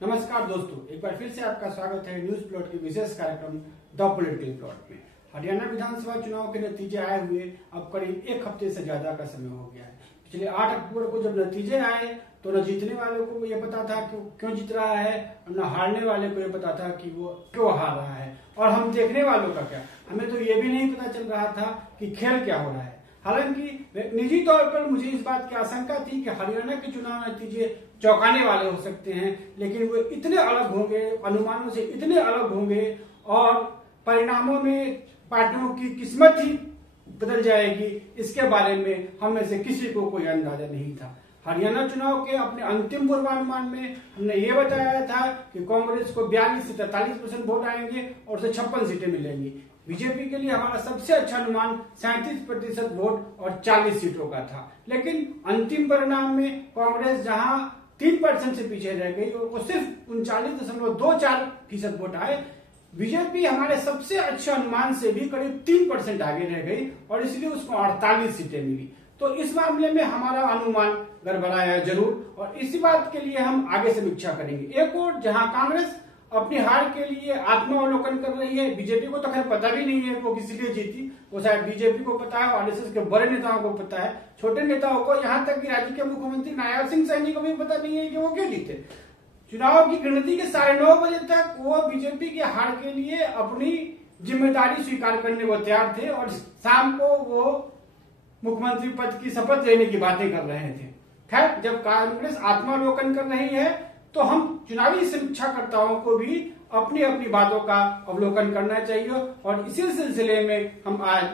नमस्कार दोस्तों, एक बार फिर से आपका स्वागत है न्यूज प्लॉट के विशेष कार्यक्रम द पॉलिटिकल प्लॉट में। हरियाणा विधानसभा चुनाव के नतीजे आए हुए अब करीब एक हफ्ते से ज्यादा का समय हो गया है। पिछले 8 अक्टूबर को जब नतीजे आए तो न जीतने वालों को ये पता था कि क्यों जीत रहा है और न हारने वाले को ये पता था कि वो क्यों हार रहा है, और हम देखने वालों का क्या, हमें तो ये भी नहीं पता चल रहा था कि खेल क्या हो रहा है। हालांकि निजी तौर पर मुझे इस बात की आशंका थी कि हरियाणा के चुनाव नतीजे चौंकाने वाले हो सकते हैं, लेकिन वो इतने अलग होंगे, अनुमानों से इतने अलग होंगे और परिणामों में पार्टियों की किस्मत ही बदल जाएगी, इसके बारे में हम में से किसी को कोई अंदाजा नहीं था। हरियाणा चुनाव के अपने अंतिम पूर्वानुमान में हमने ये बताया था कि कांग्रेस को 42 से 43% वोट आएंगे और उसे 56 सीटें मिलेंगी। बीजेपी के लिए हमारा सबसे अच्छा अनुमान 37% वोट और 40 सीटों का था, लेकिन अंतिम परिणाम में कांग्रेस जहां 3% से पीछे रह गई और वो सिर्फ 39.24% वोट आए। बीजेपी हमारे सबसे अच्छे अनुमान से भी करीब 3% आगे रह गई और इसलिए उसको 48 सीटें मिली। तो इस मामले में हमारा अनुमान गड़बड़ाया जरूर, और इसी बात के लिए हम आगे समीक्षा करेंगे। एक और जहां कांग्रेस अपनी हार के लिए आत्मावलोकन कर रही है, बीजेपी को तो खैर पता भी नहीं है वो किस लिए जीती, वो शायद बीजेपी को पता है, आरएसएस के बड़े नेताओं को पता है, छोटे नेताओं को, यहाँ तक कि राज्य के मुख्यमंत्री नायब सिंह सैनी को भी पता नहीं है कि वो क्यों जीते। चुनाव की गिनती के 9:30 बजे तक वो बीजेपी की हार के लिए अपनी जिम्मेदारी स्वीकार करने को तैयार थे और शाम को वो मुख्यमंत्री पद की शपथ लेने की बातें कर रहे थे। खैर, जब कांग्रेस आत्मावलोकन कर रही है तो हम चुनावी समीक्षाकर्ताओं को भी अपनी अपनी बातों का अवलोकन करना चाहिए, और इसी सिलसिले में हम आज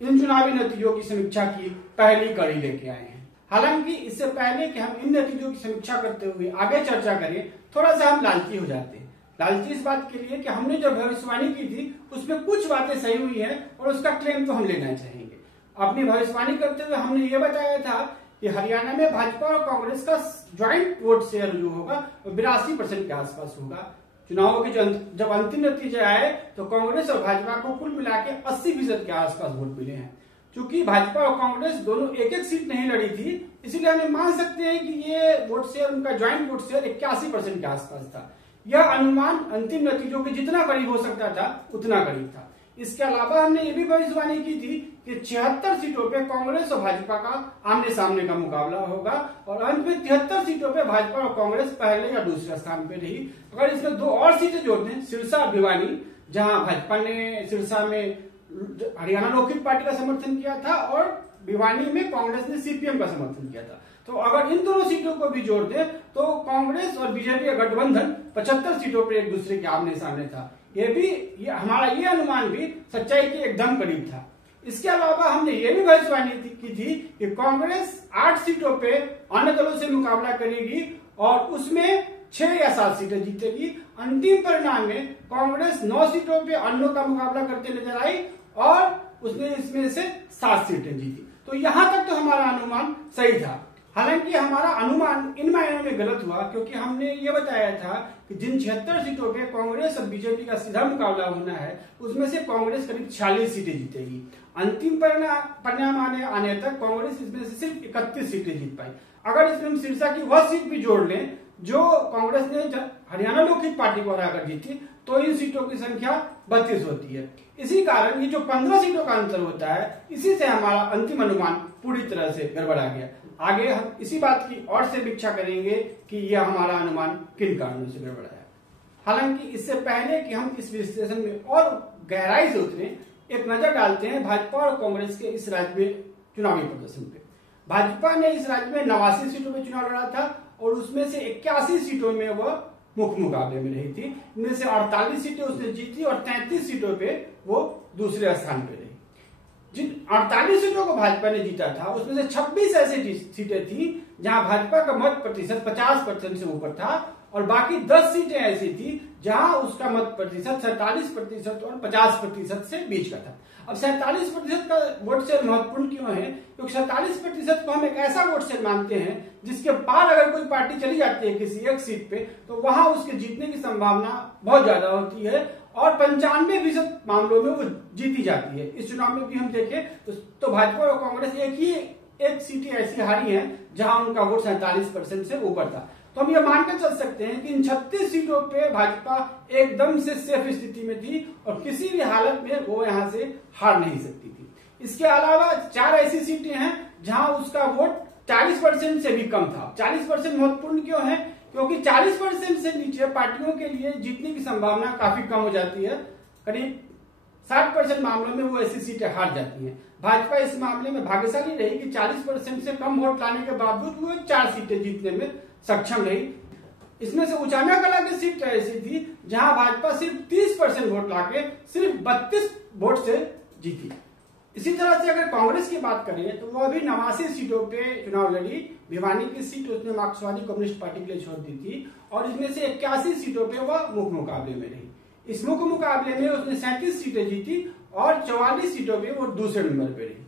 इन चुनावी नतीजों की समीक्षा की पहली कड़ी लेके आए हैं। हालांकि इससे पहले कि हम इन नतीजों की समीक्षा करते हुए आगे चर्चा करें, थोड़ा सा हम लालची हो जाते हैं। लालची इस बात के लिए कि हमने जो भविष्यवाणी की थी उसमें कुछ बातें सही हुई है और उसका क्लेम तो हम लेना चाहेंगे। अपनी भविष्यवाणी करते हुए हमने ये बताया था कि हरियाणा में भाजपा और कांग्रेस का ज्वाइंट वोट शेयर जो होगा वो 82% के आसपास होगा। चुनावों के जब अंतिम नतीजे आए तो कांग्रेस और भाजपा को कुल मिला के 80% के आसपास वोट मिले हैं। चूंकि भाजपा और कांग्रेस दोनों एक एक सीट नहीं लड़ी थी, इसलिए हमें मान सकते हैं कि ये वोट शेयर, उनका ज्वाइंट वोट शेयर 81% के आसपास था। यह अनुमान अंतिम नतीजों के जितना करीब हो सकता था उतना करीब था। इसके अलावा हमने ये भी भविष्यवाणी की थी कि 76 सीटों पे कांग्रेस और भाजपा का आमने सामने का मुकाबला होगा और अंत में 73 सीटों पे भाजपा और कांग्रेस पहले या दूसरे स्थान पे रही। अगर इसमें 2 और सीटें जोड़ दें, सिरसा और भिवानी, जहां भाजपा ने सिरसा में हरियाणा लोकहित पार्टी का समर्थन किया था और भिवानी में कांग्रेस ने सीपीएम का समर्थन किया था, तो अगर इन दोनों सीटों को भी जोड़ दें तो कांग्रेस और बीजेपी का गठबंधन 75 सीटों पर एक दूसरे के आमने सामने था। हमारा ये अनुमान भी सच्चाई के एकदम करीब था। इसके अलावा हमने ये भी भविष्यवाणी की थी कि कांग्रेस 8 सीटों पे अन्य दलों से मुकाबला करेगी और उसमें 6 या 7 सीटें जीतेगी। अंतिम परिणाम में कांग्रेस 9 सीटों पे अन्यों का मुकाबला करते नजर आई और उसने इसमें से 7 सीटें जीती। तो यहां तक तो हमारा अनुमान सही था। हालांकि हमारा अनुमान इन मायनों में गलत हुआ क्योंकि हमने ये बताया था कि जिन 76 सीटों पे कांग्रेस और बीजेपी का सीधा मुकाबला होना है उसमें से कांग्रेस करीब 46 सीटें जीतेगी। अंतिम परिणाम आने तक कांग्रेस इसमें से सिर्फ 31 सीटें जीत पाई। अगर इसमें हम सिरसा की वह सीट भी जोड़ लें जो कांग्रेस ने हरियाणा लोकहित पार्टी को हराकर जीती, तो इन सीटों की संख्या 32 होती है। इसी कारण ये जो 15 सीटों का अंतर होता है, इसी से हमारा अंतिम अनुमान पूरी तरह से गड़बड़ा गया। आगे हम इसी बात की और समीक्षा करेंगे कि यह हमारा अनुमान किन कारणों से गड़बड़ा है। हालांकि इससे पहले कि हम इस विश्लेषण में और गहराई से उतरे, एक नजर डालते हैं भाजपा और कांग्रेस के इस राज्य में चुनावी प्रदर्शन पे। भाजपा ने इस राज्य में 89 सीटों में चुनाव लड़ा था और उसमें से 81 सीटों में वह मुख्य मुकाबले में रही थी। इनमें से 48 सीटें उसने जीती और 33 सीटों पे वो दूसरे स्थान पे रही। जिन 48 सीटों को भाजपा ने जीता था उसमें से 26 ऐसी सीटें थी जहां भाजपा का मत प्रतिशत 50% से ऊपर था और बाकी 10 सीटें ऐसी थी जहां उसका मत प्रतिशत 47% और 50% से बीच का था। अब 47% का वोट शेयर महत्वपूर्ण क्यों है? क्योंकि 47% को हम एक ऐसा वोट शेयर मानते हैं जिसके पार अगर कोई पार्टी चली जाती है किसी एक सीट पे तो वहां उसके जीतने की संभावना बहुत ज्यादा होती है और 95% मामलों में वो जीती जाती है। इस चुनाव में भी हम देखें तो भाजपा और कांग्रेस एक सीटें ऐसी हारी है जहां उनका वोट 47% से ऊपर था। तो हम ये मानकर चल सकते हैं कि इन 36 सीटों पे भाजपा एकदम से सेफ स्थिति में थी और किसी भी हालत में वो यहां से हार नहीं सकती थी। इसके अलावा 4 ऐसी सीटें हैं जहां उसका वोट 40% से भी कम था। 40% महत्वपूर्ण क्यों है? क्योंकि 40% से नीचे पार्टियों के लिए जीतने की संभावना काफी कम हो जाती है। करीब 60% मामलों में वो ऐसी सीटें हार जाती हैं। भाजपा इस मामले में भाग्यशाली रही कि 40% से कम वोट लाने के बावजूद वो 4 सीटें जीतने में सक्षम रही। इसमें से उचाना कला की सीट ऐसी थी जहां भाजपा सिर्फ 30% वोट लाके सिर्फ 32 वोट से जीती। इसी तरह से अगर कांग्रेस की बात करें तो वो अभी 89 सीटों पे चुनाव लड़ी। भिवानी की सीट उसने मार्क्सवादी कम्युनिस्ट पार्टी के लिए छोड़ दी थी और इसमें से 81 सीटों पे वह मुख्य मुकाबले में रही। इस मुख्य मुकाबले में उसने 37 सीटें जीती और 44 सीटों पे वो दूसरे नंबर पे रही।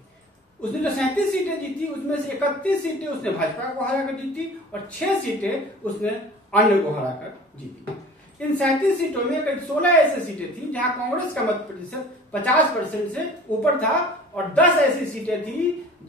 उसने जो 37 सीटें जीती उसमें से 31 सीटें उसने भाजपा को हराकर जीती और 6 सीटें उसने अन्य को हराकर जीती। इन 37 सीटों में करीब 16 ऐसी सीटें थी जहां कांग्रेस का मत प्रतिशत 50% से ऊपर था और 10 ऐसी सीटें थी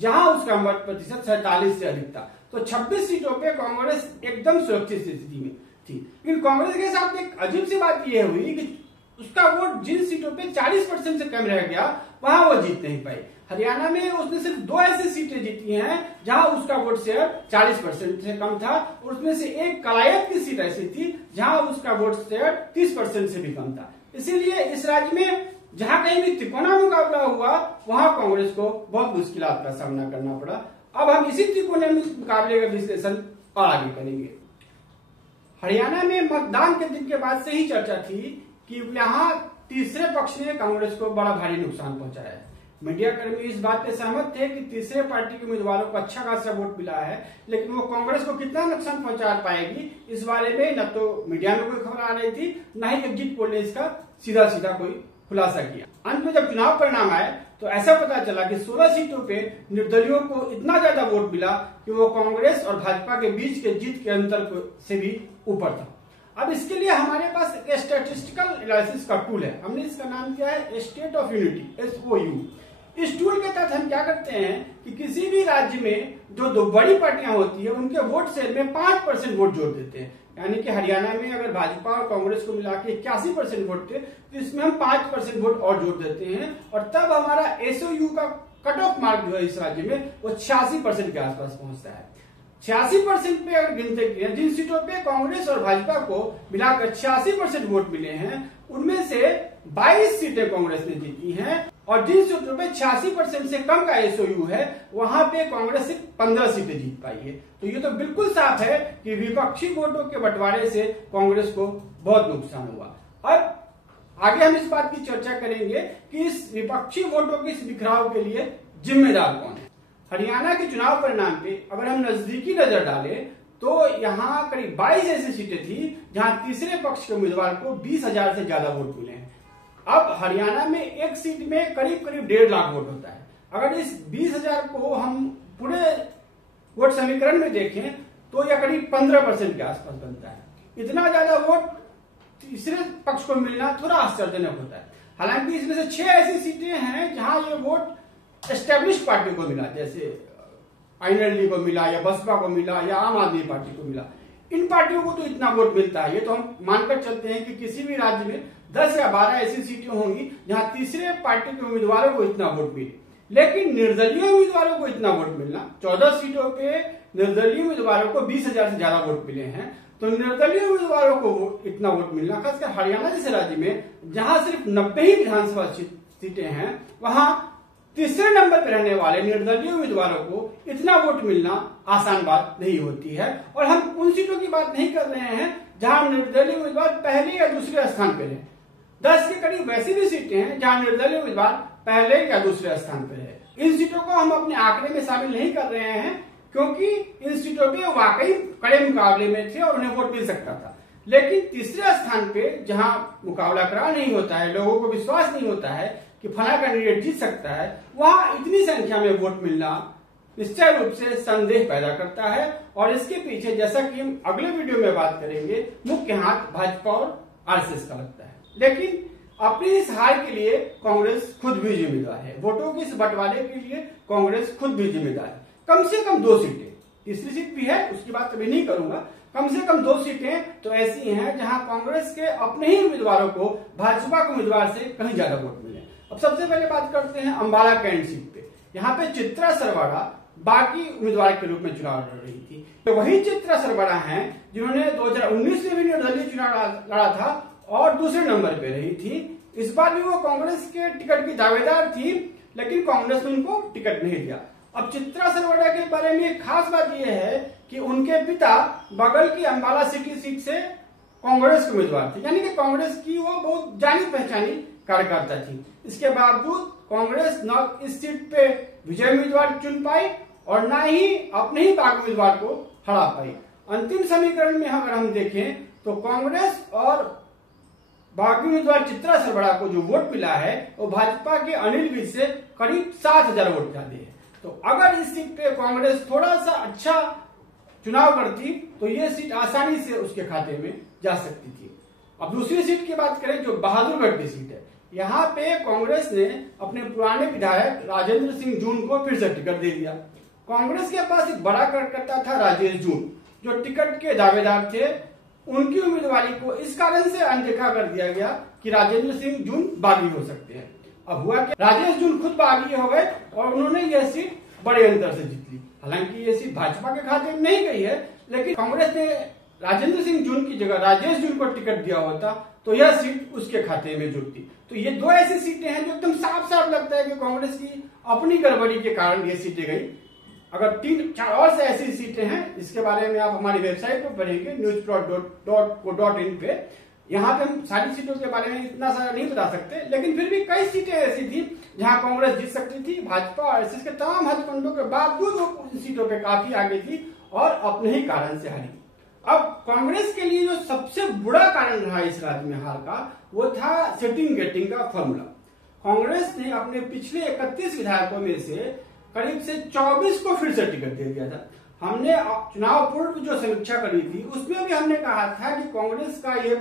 जहां उसका मत प्रतिशत 47 से अधिक था। तो 26 सीटों पे कांग्रेस एकदम सुरक्षित स्थिति में थी। लेकिन कांग्रेस के साथ एक अजीब सी बात यह हुई कि उसका वोट जिन सीटों पे 40% से कम रह गया वहां वो जीत नहीं पाई। हरियाणा में उसने सिर्फ 2 ऐसी सीटें जीती हैं जहां उसका वोट शेयर 40% से कम था और उसमें से एक कलायत की सीट ऐसी थी जहां उसका वोट शेयर 30% से भी कम था। इसीलिए इस राज्य में जहां कहीं भी तिकोना मुकाबला हुआ वहां कांग्रेस को बहुत मुश्किलात का सामना करना पड़ा। अब हम इसी तिकोने मुकाबले का विश्लेषण और आगे करेंगे। हरियाणा में मतदान के दिन के बाद से ही चर्चा थी कि यहाँ तीसरे पक्ष ने कांग्रेस को बड़ा भारी नुकसान पहुंचाया है। मीडिया कर्मी इस बात पे सहमत थे कि तीसरे पार्टी के उम्मीदवारों को अच्छा खासा वोट मिला है, लेकिन वो कांग्रेस को कितना नुकसान पहुंचा पाएगी इस बारे में न तो मीडिया में कोई खबर आ रही थी, न ही एग्जिट पोल ने इसका सीधा सीधा कोई खुलासा किया। अंत में जब चुनाव परिणाम आए तो ऐसा पता चला कि 16 सीटों पे निर्दलियों को इतना ज्यादा वोट मिला कि वो कांग्रेस और भाजपा के बीच के जीत के अंतर से भी ऊपर था। अब इसके लिए हमारे पास एक स्टैटिस्टिकल एनालिसिस का टूल है। हमने इसका नाम दिया है स्टेट ऑफ यूनिटी, SOU। इस टूल के तहत हम क्या करते हैं कि किसी भी राज्य में जो 2 बड़ी पार्टियां होती है उनके वोट शेयर में 5% वोट जोड़ देते हैं। यानी कि हरियाणा में अगर भाजपा और कांग्रेस को मिला के 81% वोट थे तो इसमें हम 5% वोट और जोड़ देते हैं और तब हमारा SOU का कट ऑफ मार्क जो है इस राज्य में वो 86% के आसपास पहुंचता है। 86% पे अगर गिनते किए जिन सीटों पे कांग्रेस और भाजपा को मिलाकर 86% वोट मिले हैं उनमें से 22 सीटें कांग्रेस ने जीती हैं और जिन सीटों पे 86% से कम का SOU है वहां पे कांग्रेस सिर्फ 15 सीटें जीत पाई है। तो ये तो बिल्कुल साफ है कि विपक्षी वोटों के बंटवारे से कांग्रेस को बहुत नुकसान हुआ। अब आगे हम इस बात की चर्चा करेंगे कि इस विपक्षी वोटों के इस बिखराव के लिए जिम्मेदार कौन है। हरियाणा के चुनाव परिणाम पे अगर हम नजदीकी नजर डालें तो यहाँ करीब 22 ऐसी सीटें थी जहां तीसरे पक्ष के उम्मीदवार को 20,000 से ज्यादा वोट मिले हैं। अब हरियाणा में एक सीट में करीब 1.5 लाख वोट होता है। अगर इस 20,000 को हम पूरे वोट समीकरण में देखें तो यह करीब 15% के आसपास बनता है। इतना ज्यादा वोट तीसरे पक्ष को मिलना थोड़ा आश्चर्यजनक होता है। हालांकि इसमें से 6 ऐसी सीटें हैं जहां ये वोट एस्टेब्लिश पार्टी को मिला, जैसे आईएनएलडी को मिला या बसपा को मिला या आम आदमी पार्टी को मिला। इन पार्टियों को तो इतना वोट मिलता है। ये तो हम मानकर चलते हैं कि किसी भी राज्य में 10 या 12 ऐसी सीटें होंगी जहां तीसरे पार्टी के उम्मीदवारों को इतना वोट मिले। लेकिन निर्दलीय उम्मीदवारों को इतना वोट मिलना, 14 सीटों पे निर्दलीय उम्मीदवारों को 20,000 से ज्यादा वोट मिले हैं। तो निर्दलीय उम्मीदवारों को इतना वोट मिलना, खासकर हरियाणा जैसे राज्य में जहां सिर्फ 90 ही विधानसभा सीटें हैं, वहां तीसरे नंबर पर रहने वाले निर्दलीय उम्मीदवारों को इतना वोट मिलना आसान बात नहीं होती है। और हम उन सीटों की बात नहीं कर रहे हैं जहां निर्दलीय उम्मीदवार पहले या दूसरे स्थान पर है। 10 के करीब वैसी भी सीटें हैं जहां निर्दलीय उम्मीदवार पहले या दूसरे स्थान पर है। इन सीटों को हम अपने आंकड़े में शामिल नहीं कर रहे हैं क्योंकि इन सीटों पे वाकई कड़े मुकाबले में थे और उन्हें वोट मिल सकता था। लेकिन तीसरे स्थान पे जहां मुकाबला कड़ा नहीं होता है, लोगों को विश्वास नहीं होता है कि फला कैंडिडेट जीत सकता है, वहां इतनी संख्या में वोट मिलना निश्चय रूप से संदेह पैदा करता है। और इसके पीछे, जैसा कि हम अगले वीडियो में बात करेंगे, मुख्य हाथ भाजपा और आरएसएस का लगता है। लेकिन अपनी इस हार के लिए कांग्रेस खुद भी जिम्मेदार है। वोटों के इस बंटवारे के लिए कांग्रेस खुद भी जिम्मेदार है। कम से कम 2 सीटें, तीसरी सीट भी है उसकी बात अभी नहीं करूंगा, कम से कम 2 सीटें तो ऐसी हैं जहां कांग्रेस के अपने ही उम्मीदवारों को भाजपा के उम्मीदवार से कहीं ज्यादा वोट मिले। अब सबसे पहले बात करते हैं अंबाला कैंट सीट पे। यहाँ पे चित्रा सरवाड़ा बागी उम्मीदवार के रूप में चुनाव लड़ रही थी। तो वही चित्रा सरवाड़ा हैं जिन्होंने 2019 में भी निर्दलीय चुनाव लड़ा था और दूसरे नंबर पे रही थी। इस बार भी वो कांग्रेस के टिकट की दावेदार थी, लेकिन कांग्रेस ने उनको टिकट नहीं दिया। अब चित्रा सरवाड़ा के बारे में एक खास बात यह है कि उनके पिता बगल की अंबाला सिटी सीट से कांग्रेस के उम्मीदवार थे, यानी कि कांग्रेस की वो बहुत जानी पहचानी कार्यकर्ता थी। इसके बावजूद कांग्रेस न इस सीट पे विजय उम्मीदवार चुन पाई और न ही अपने ही बागी उम्मीदवार को हरा पाई। अंतिम समीकरण में अगर हम देखें तो कांग्रेस और बागी उम्मीदवार चित्रा सरवाड़ा को जो वोट मिला है वो भाजपा के अनिल विज से करीब 7,000 वोट ज्यादा है। तो अगर इस सीट पे कांग्रेस थोड़ा सा अच्छा चुनाव करती तो ये सीट आसानी से उसके खाते में जा सकती थी। अब दूसरी सीट की बात करें जो बहादुरगढ़ की सीट है, यहाँ पे कांग्रेस ने अपने पुराने विधायक राजेंद्र सिंह जून को फिर से टिकट दे दिया। कांग्रेस के पास एक बड़ा कार्यकर्ता था राजेश जून, जो टिकट के दावेदार थे। उनकी उम्मीदवारी को इस कारण से अनदेखा कर दिया गया कि राजेंद्र सिंह जून बागी हो सकते हैं। अब हुआ कि राजेश जून खुद बागी हो गए और उन्होंने यह सीट बड़े अंतर से जीत ली। हालांकि ये सीट भाजपा के खाते में नहीं गई है, लेकिन कांग्रेस ने राजेंद्र सिंह जून की जगह राजेश जून को टिकट दिया होता तो यह सीट उसके खाते में जुड़ती। तो ये 2 ऐसी सीटें हैं जो एकदम साफ साफ लगता है कि कांग्रेस की अपनी गड़बड़ी के कारण ये सीटें गई। अगर 3-4 और से ऐसी सीटें हैं, इसके बारे में आप हमारी वेबसाइट पर पढ़ेंगे newsplot.co.in पे। यहाँ पे हम सारी सीटों के बारे में इतना सारा नहीं बता सकते, लेकिन फिर भी कई सीटें ऐसी थी जहां कांग्रेस जीत सकती थी। भाजपा और आरएसएस के तमाम हथकंडों के बावजूद वो इन सीटों पे काफी आगे थी और अपने ही कारण से हारी। अब कांग्रेस के लिए जो सबसे बुरा कारण रहा इस राज्य में हार का, वो था सिटिंग गेटिंग का फॉर्मूला। कांग्रेस ने अपने पिछले 31 विधायकों में से करीब से 24 को फिर से टिकट दे दिया था। हमने चुनाव पूर्व जो समीक्षा करी थी उसमें भी हमने कहा था कि कांग्रेस का ये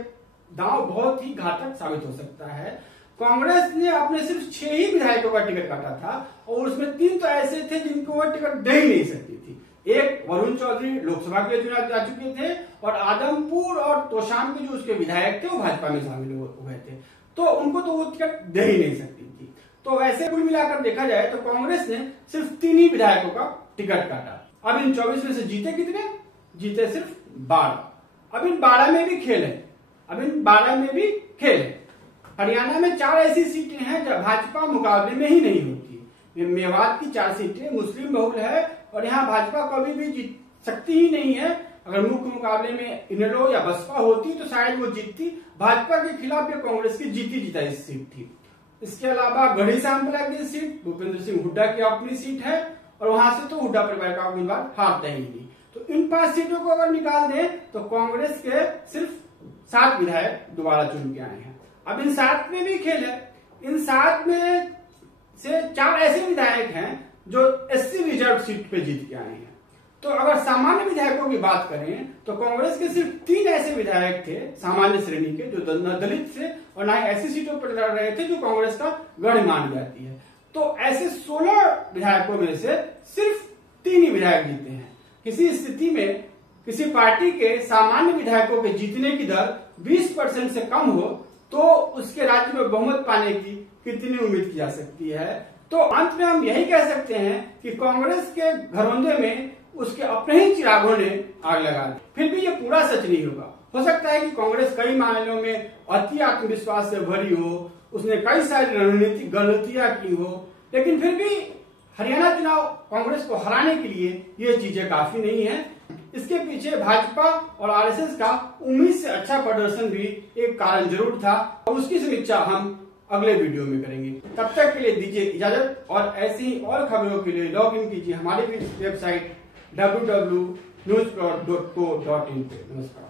दांव बहुत ही घातक साबित हो सकता है। कांग्रेस ने अपने सिर्फ 6 ही विधायकों का टिकट काटा था और उसमें 3 तो ऐसे थे जिनको वो टिकट दे ही नहीं सकती थी। एक वरुण चौधरी लोकसभा के चुनाव जा चुके थे और आदमपुर और तोशाम के जो उसके विधायक थे वो भाजपा में शामिल हुए थे, तो उनको तो वो टिकट दे ही नहीं सकती थी। तो वैसे कुल मिलाकर देखा जाए तो कांग्रेस ने सिर्फ 3 ही विधायकों का टिकट काटा। अब इन 24 में से जीते कितने? जीते सिर्फ 12। अब इन 12 में भी खेल है। हरियाणा में 4 ऐसी सीटें हैं जब भाजपा मुकाबले में ही नहीं होती। मेवात की 4 सीटें मुस्लिम बहुल है और यहाँ भाजपा कभी भी जीत सकती ही नहीं है। अगर मुख्य मुकाबले में इनेलो या बसपा होती तो शायद वो जीतती। भाजपा के खिलाफ ये कांग्रेस की जीती सीट थी। इसके अलावा गढ़ी सांपला की सीट भूपेंद्र सिंह हुड्डा की अपनी सीट है और वहां से तो हुड्डा परिवार का उम्मीदवार हारता ही नहीं। तो इन 5 सीटों को अगर निकाल दें तो कांग्रेस के सिर्फ 7 विधायक दोबारा चुन के आए हैं। अब इन 7 में भी खेल है। इन 7 में से 4 ऐसे विधायक हैं जो SC रिजर्व सीट पे जीत के आए हैं। तो अगर सामान्य विधायकों की बात करें तो कांग्रेस के सिर्फ 3 ऐसे विधायक थे सामान्य श्रेणी के जो न दलित थे और न ही ऐसी सीटों पर लड़ रहे थे जो कांग्रेस का गढ़ मानी जाती है। तो ऐसे 16 विधायकों में से सिर्फ 3 ही विधायक जीते हैं। किसी स्थिति में किसी पार्टी के सामान्य विधायकों के जीतने की दर 20% से कम हो तो उसके राज्य में बहुमत पाने की कितनी उम्मीद की जा सकती है। तो अंत में हम यही कह सकते हैं कि कांग्रेस के घरौंदे में उसके अपने ही चिरागों ने आग लगा दी। फिर भी ये पूरा सच नहीं होगा। हो सकता है कि कांग्रेस कई मामलों में अति आत्मविश्वास से भरी हो, उसने कई सारी रणनीतिक गलतियां की हो, लेकिन फिर भी हरियाणा चुनाव कांग्रेस को हराने के लिए ये चीजें काफी नहीं है। इसके पीछे भाजपा और आरएसएस का उम्मीद से अच्छा प्रदर्शन भी एक कारण जरूर था और उसकी समीक्षा हम अगले वीडियो में करेंगे। तब तक के लिए दीजिए इजाजत और ऐसी ही और खबरों के लिए लॉग इन कीजिए हमारी वेबसाइट www.newsplot.co.in पे। नमस्कार।